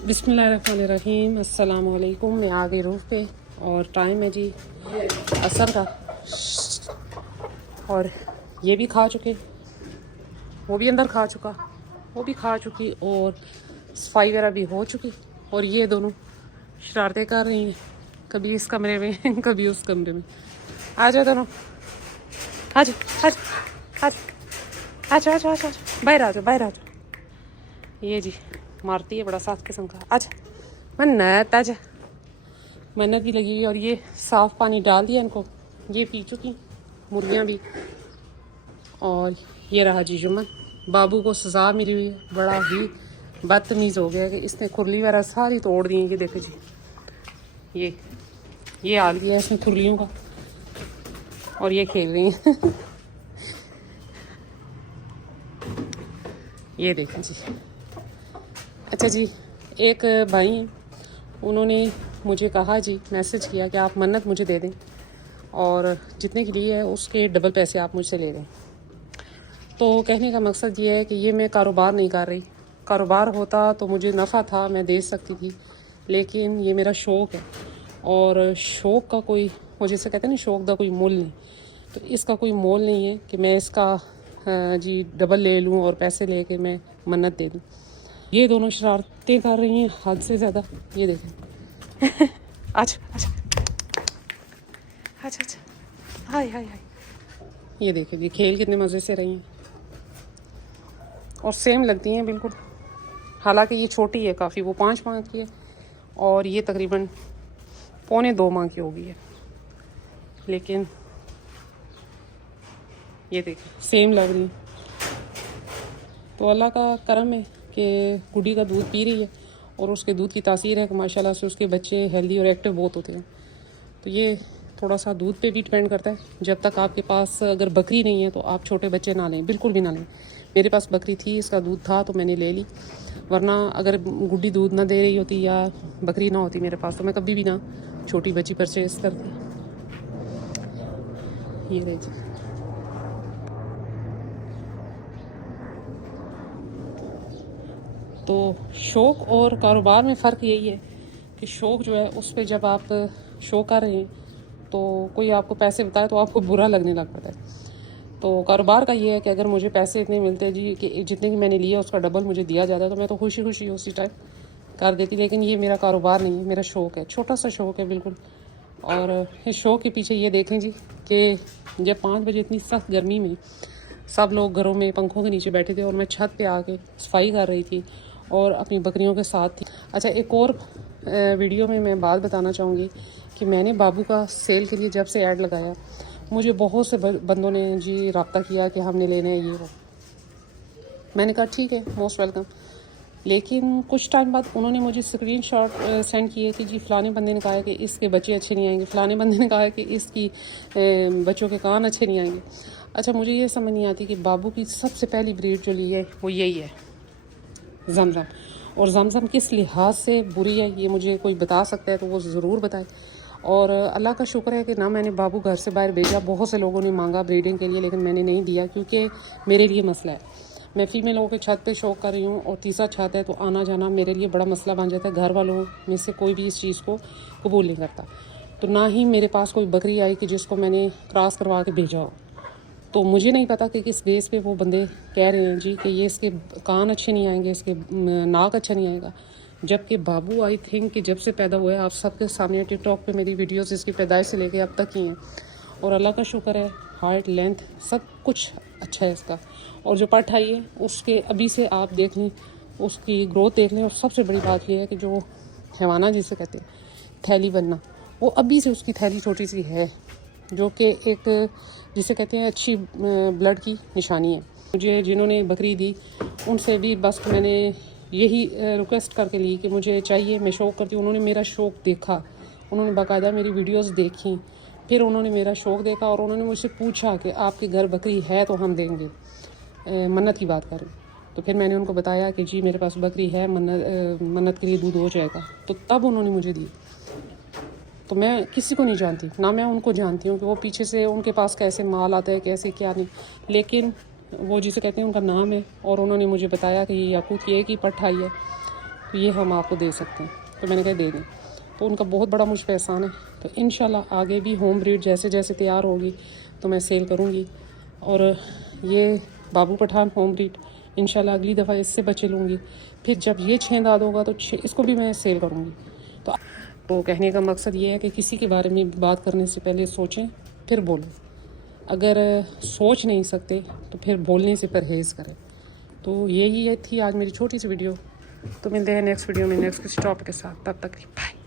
बिस्मिल्लाहिर्रहमानिर्रहीम। अस्सलाम वालेकुम। मैं आ गई रूफ़ पे और टाइम है जी असर का। और ये भी खा चुके, वो भी अंदर खा चुका, वो भी खा चुकी और सफाई वगैरह भी हो चुकी। और ये दोनों शरारतें कर रही हैं, कभी इस कमरे में कभी उस कमरे में। आ जाओ दोनों, आ जाओ आ जाओ आ जाओ आ जाओ आ जाओ, बाहर आ जाओ बाहर आ जाओ। ये जी मारती है बड़ा साफ किस्म का। अच्छा मन्नत, आजा। मन्नत भी लगी हुई और ये साफ़ पानी डाल दिया इनको, ये पी चुकी मुर्गियाँ भी। और ये रहा जी जुम्मन, बाबू को सजा मिली हुई है, बड़ा ही बदतमीज़ हो गया कि इसने खुरली वगैरह सारी तोड़ दी है। ये देखो जी, ये हाल किया है इसने खुरलियों का और ये खेल रही हैं ये देखें जी। अच्छा जी, एक भाई हैं, उन्होंने मुझे कहा जी, मैसेज किया कि आप मन्नत मुझे दे दें और जितने के लिए है उसके डबल पैसे आप मुझसे ले लें। तो कहने का मकसद ये है कि ये मैं कारोबार नहीं कर रही। कारोबार होता तो मुझे नफ़ा था, मैं दे सकती थी, लेकिन ये मेरा शौक़ है और शौक़ का कोई, वो जैसे कहते हैं ना, शौक़ का कोई मोल नहीं। तो इसका कोई मोल नहीं है कि मैं इसका जी डबल ले लूँ और पैसे लेके मैं मन्नत दे दूँ। ये दोनों शरारतें कर रही हैं हद से ज़्यादा। ये देखें अच्छा अच्छा अच्छा अच्छा, हाय हाय हाय। ये देखें ये खेल कितने मज़े से रही हैं और सेम लगती हैं बिल्कुल। हालांकि ये छोटी है काफ़ी, वो 5 माह की है और ये तकरीबन 1.25 माह की हो गई है, लेकिन ये देखें सेम लग रही है। तो अल्लाह का करम है कि गुड्डी का दूध पी रही है और उसके दूध की तासीर है कि माशाल्लाह से उसके बच्चे हेल्दी और एक्टिव बहुत होते हैं। तो ये थोड़ा सा दूध पे भी डिपेंड करता है। जब तक आपके पास अगर बकरी नहीं है तो आप छोटे बच्चे ना लें, बिल्कुल भी ना लें। मेरे पास बकरी थी, इसका दूध था तो मैंने ले ली, वरना अगर गुड्डी दूध ना दे रही होती या बकरी ना होती मेरे पास तो मैं कभी भी ना छोटी बच्ची परचेज करती। ये रही जी। तो शौक़ और कारोबार में फ़र्क यही है कि शौक़ जो है उस पर जब आप शौक़ कर रहे हैं तो कोई आपको पैसे बताए तो आपको बुरा लगने लग पड़ता है। तो कारोबार का ये है कि अगर मुझे पैसे इतने मिलते जी कि जितने की मैंने लिए उसका डबल मुझे दिया जाता है तो मैं तो खुशी खुशी उसी टाइम कर देती। लेकिन ये मेरा कारोबार नहीं है, मेरा शौक़ है, छोटा सा शौक़ है बिल्कुल। और इस शौक़ के पीछे ये देखें जी कि जब 5 बजे इतनी सख्त गर्मी में सब लोग घरों में पंखों के नीचे बैठे थे और मैं छत पे आके सफाई कर रही थी और अपनी बकरियों के साथ थी। अच्छा, एक और वीडियो में मैं बात बताना चाहूँगी कि मैंने बाबू का सेल के लिए जब से ऐड लगाया, मुझे बहुत से बंदों ने जी रब्ता किया कि हमने लेने हैं ये वो। मैंने कहा ठीक है, मोस्ट वेलकम। लेकिन कुछ टाइम बाद उन्होंने मुझे स्क्रीनशॉट सेंड किए कि जी फ़लाने बंदे ने कहा है कि इसके बच्चे अच्छे नहीं आएंगे, फ़लाने बंदे ने कहा है कि इसकी बच्चों के कान अच्छे नहीं आएंगे। अच्छा, मुझे ये समझ नहीं आती कि बाबू की सबसे पहली ब्रीड जो ली है वो यही है, जमजम। और जमजम किस लिहाज से बुरी है ये मुझे कोई बता सकता है तो वो ज़रूर बताए। और अल्लाह का शुक्र है कि ना मैंने बाबू घर से बाहर भेजा। बहुत से लोगों ने मांगा ब्रीडिंग के लिए लेकिन मैंने नहीं दिया क्योंकि मेरे लिए मसला है। मैं फीमेल लोगों के छत पे शौक़ कर रही हूँ और तीसरा छत है तो आना जाना मेरे लिए बड़ा मसला बन जाता है। घर वालों में से कोई भी इस चीज़ को कबूल नहीं करता। तो ना ही मेरे पास कोई बकरी आई कि जिसको मैंने क्रॉस करवा के भेजा हो। तो मुझे नहीं पता कि किस बेस पे वो बंदे कह रहे हैं जी कि ये इसके कान अच्छे नहीं आएंगे, इसके नाक अच्छा नहीं आएगा। जबकि बाबू आई थिंक कि जब से पैदा हुआ है, आप सबके सामने टिकटॉक पे मेरी वीडियोस इसकी पैदाइश से लेके अब तक की हैं और अल्लाह का शुक्र है हाइट लेंथ सब कुछ अच्छा है इसका। और जो पट आई है उसके अभी से आप देख लें, उसकी ग्रोथ देख लें। और सबसे बड़ी बात यह है कि जो हैवाना जिसे कहते हैं थैली बनना, वो अभी से उसकी थैली छोटी सी है, जो कि एक जिसे कहते हैं अच्छी ब्लड की निशानी है। मुझे जिन्होंने बकरी दी उनसे भी बस मैंने यही रिक्वेस्ट करके ली कि मुझे चाहिए, मैं शौक़ करती हूँ। उन्होंने मेरा शौक़ देखा, उन्होंने बाकायदा मेरी वीडियोस देखी, फिर उन्होंने मेरा शौक़ देखा और उन्होंने मुझसे पूछा कि आपके घर बकरी है तो हम देंगे, मन्नत की बात करें। तो फिर मैंने उनको बताया कि जी मेरे पास बकरी है, मन्नत के लिए दूध हो जाएगा। तो तब उन्होंने मुझे दी। तो मैं किसी को नहीं जानती, ना मैं उनको जानती हूँ कि वो पीछे से उनके पास कैसे माल आता है, कैसे क्या नहीं। लेकिन वो जिसे कहते हैं उनका नाम है और उन्होंने मुझे बताया कि ये याकूत ये की पट आई है तो ये हम आपको दे सकते हैं। तो मैंने कहा दे दें। तो उनका बहुत बड़ा मुझ पे एहसान है। तो इंशाल्लाह आगे भी होम ब्रीड जैसे जैसे तैयार होगी तो मैं सेल करूँगी। और ये बाबू पठान होम ब्रीड इंशाल्लाह अगली दफ़ा इससे बच्चे लूँगी। फिर जब ये 6 दांत होगा तो इसको भी मैं सेल करूँगी। तो कहने का मकसद ये है कि किसी के बारे में बात करने से पहले सोचें फिर बोलें। अगर सोच नहीं सकते तो फिर बोलने से परहेज़ करें। तो यही थी आज मेरी छोटी सी वीडियो। तो मिलते हैं नेक्स्ट वीडियो में नेक्स्ट किसी टॉपिक के साथ। तब तक बाय।